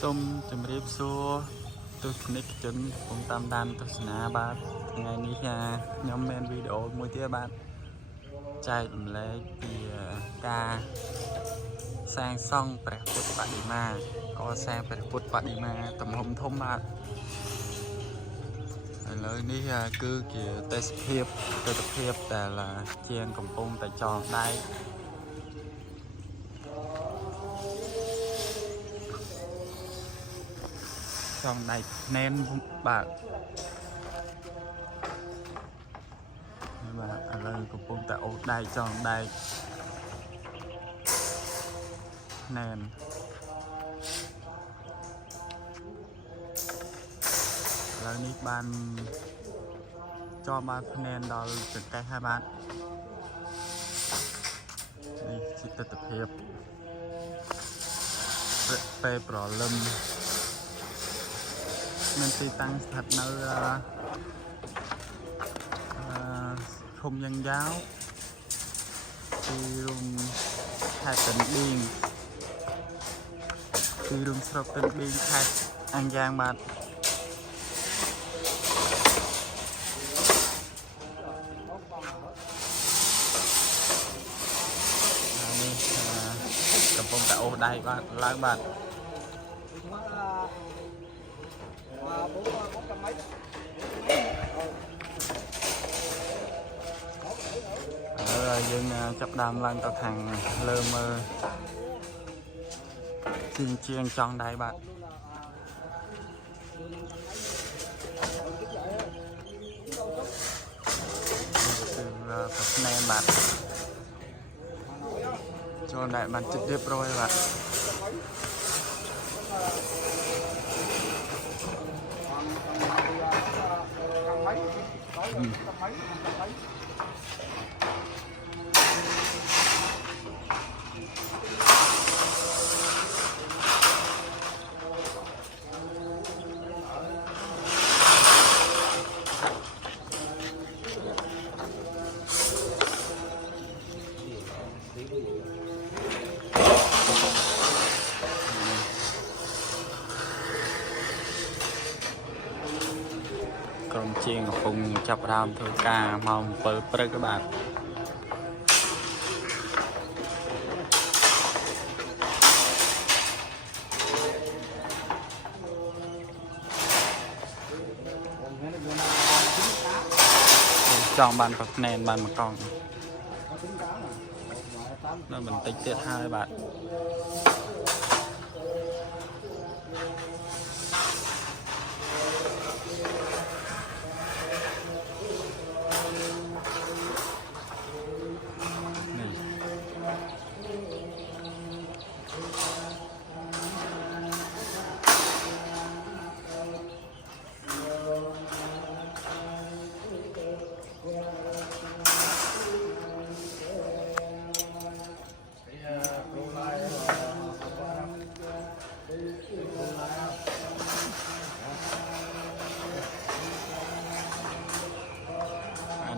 Xôm chấm riệp xua tôi nick chân cũng tam đan tôi sná ba ngày ní nhóm men video mỗi tiết bạn chạy lấy thì ca sang xong phải phút bạn đi mà có sang phải phút bạn đi mà tầm hôm thông bạn lời ní cứ kiểu test hiệp là chiên cầm bông tại tròn đây trong này nên bạn lên cầm bông tại ổ đây tròn đây nềnแล้วนี่บ้านจอบ้านพนันดอลจุดใกล้ให้บ้านนี่ชิดตะเพียบไปปลอลมมันตีตั้งสถานะชมยังยาวตีรุมแทบเป็นบิงตีรุมสระเป็นบิงแทบอังยางบ้านกับผมแต่โอ้ได้บ้านล้างบ้านยังจับดำลังตะแข่งเริ่มเชียงจองได้บ้านคือแบบแนนบ้านcho đại bản trực tiếp rồi bạn còn chiên cùng chập đam thôi ca mong bơ bơ các bạn chọn bàn phật nền bàn mà còn nó mình tích tiết hai bạn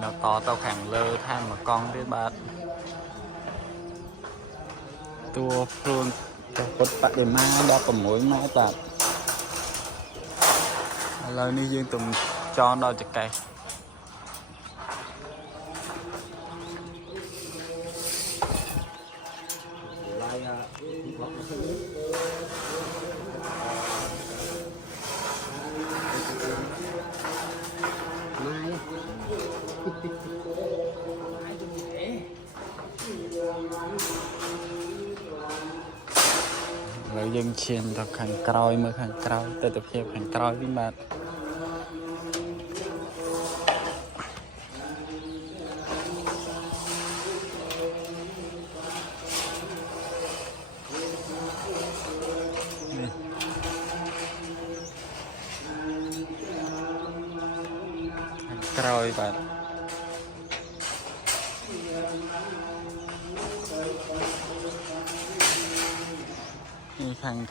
nó to tàu khẳng lơ than mà con biết bạn tua luôn cột bạn để mai đã cầm mối mai bạn lời đi dương tùm cho nó chặt cây rồi dân chiên tập hàng còi mới hàng còi tới tập hiệp hàng còi với bạn hàng còi bạn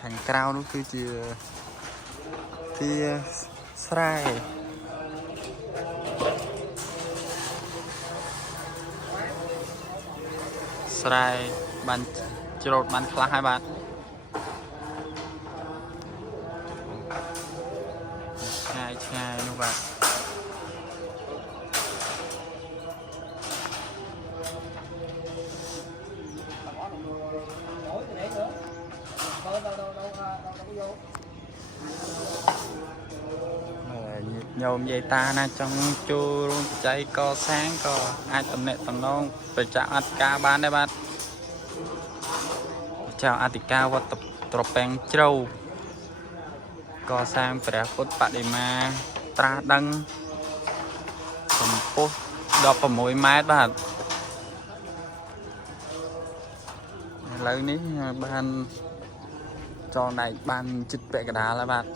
hàng cao nó cứ chỉ thì sai ban chốt ban khá hai bạn ngay luôn bạn. Nhôm dây ta na trong chu luôn cháy co sáng co ai tầm nệ tầm non phải chào Atika ban đây bạn, chào Atika và tập tropeng trâu co sang phải phút bạn để mà tra đăng tầm phút đọc vào mỗi mét bạn lấy ní ban cho này ban chích vẽ cái đá là bạn.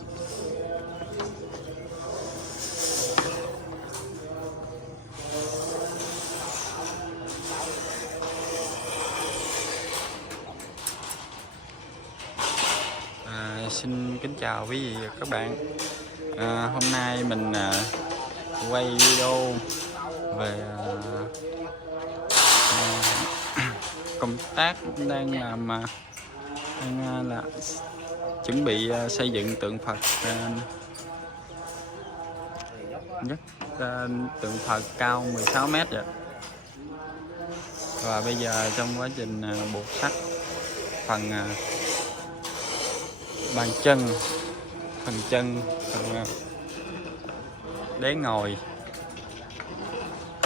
Xin kính chào quý vị và các bạn. Hôm nay mình quay video về công tác đang làm là chuẩn bị xây dựng tượng Phật tượng Phật cao 16 mét vậy. Và bây giờ trong quá trình buộc sắt phần bàn chân, phần đế ngồi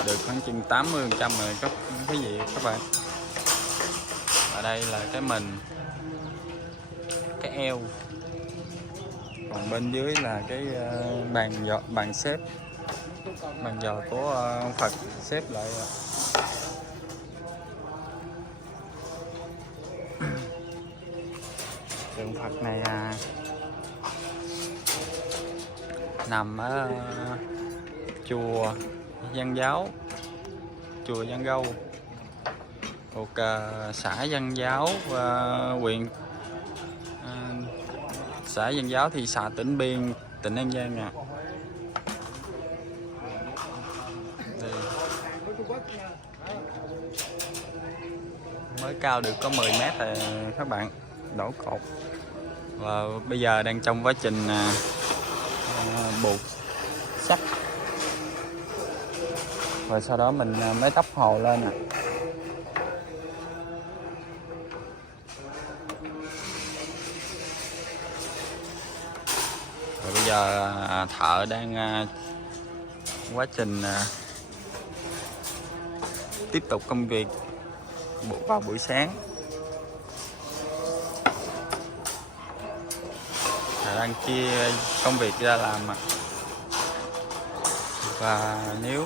được khoảng chừng 80% rồi các quý vị các bạn. Ở đây là cái mình, cái eo, còn bên dưới là cái bàn xếp, bàn giò của Phật xếp lại. Tượng Phật này nằm ở chùa Giang Giáo, chùa Giang Gâu thuộc xã Giang Giáo, huyện xã Giang Giáo, thị xã Tĩnh Biên, tỉnh An Giang nè. Mới cao được có 10 mét rồi các bạn, đổ cột. Và bây giờ đang trong quá trình buộc sắt, và sau đó mình mới tóc hồ lên nè. Và bây giờ thợ đang quá trình tiếp tục công việc buộc vào buổi sáng. Đang chia công việc ra làm. Và nếu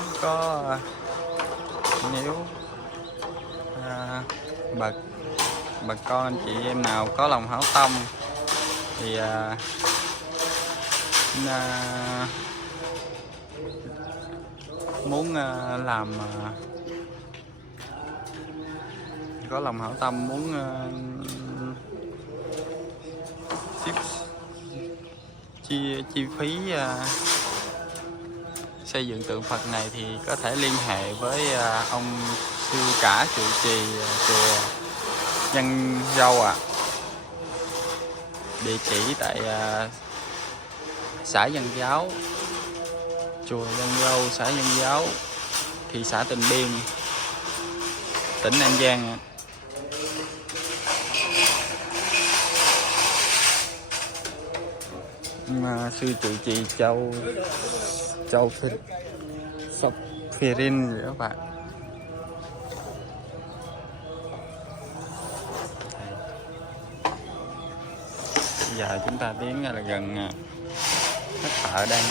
bà con anh chị em nào có lòng hảo tâm thì muốn làm, có lòng hảo tâm muốn chi phí xây dựng tượng Phật này thì có thể liên hệ với ông sư cả trụ trì chùa Giang Gâu địa chỉ tại xã Giang Giáo, chùa Giang Gâu, xã Giang Giáo, thị xã Tịnh Biên, tỉnh An Giang. Sư trụ trì Châu Phirin vậy các bạn. Bây giờ chúng ta tiến là gần các thợ đang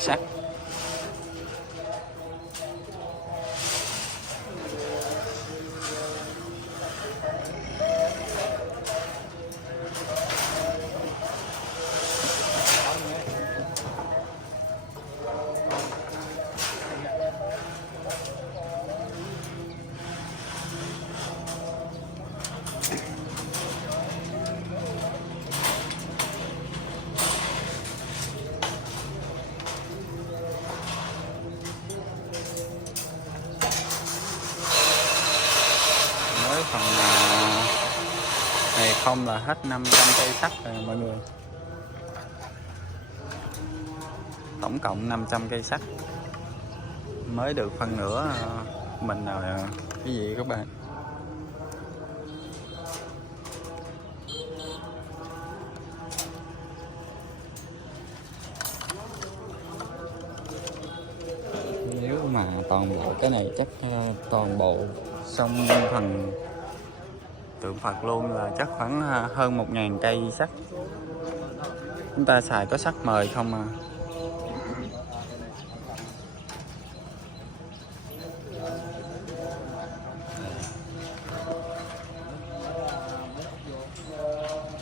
sắt. Phần này không là hết 500 cây sắt rồi mọi người. tổng cộng 500 cây sắt mới được phân nửa mình nào cái gì các bạn. Nếu mà toàn bộ cái này chắc toàn bộ xong phần tượng Phật luôn là chắc khoảng hơn 1000 cây sắt. Chúng ta xài có sắt mời không à.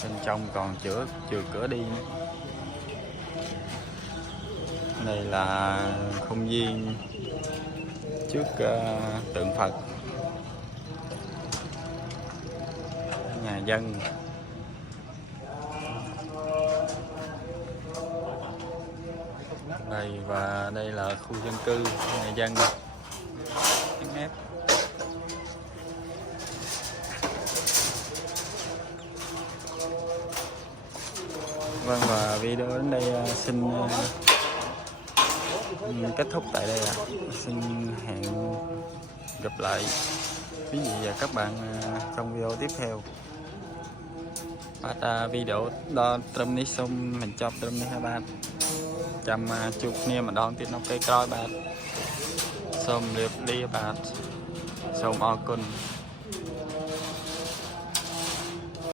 Bên trong còn chưa cửa đi nữa. Đây là không viên trước tượng Phật, nhà dân. Đây và đây là khu dân cư, nhà dân. Vâng, và video đến đây xin kết thúc tại đây ạ. Xin hẹn gặp lại quý vị và các bạn trong video tiếp theo. Và video đó trâm ní xong mình cho trâm ní hai bạn chăm chụp niềm mà đón tiếp nó cây coi bạn xong liệp đi bạn xong ở cùng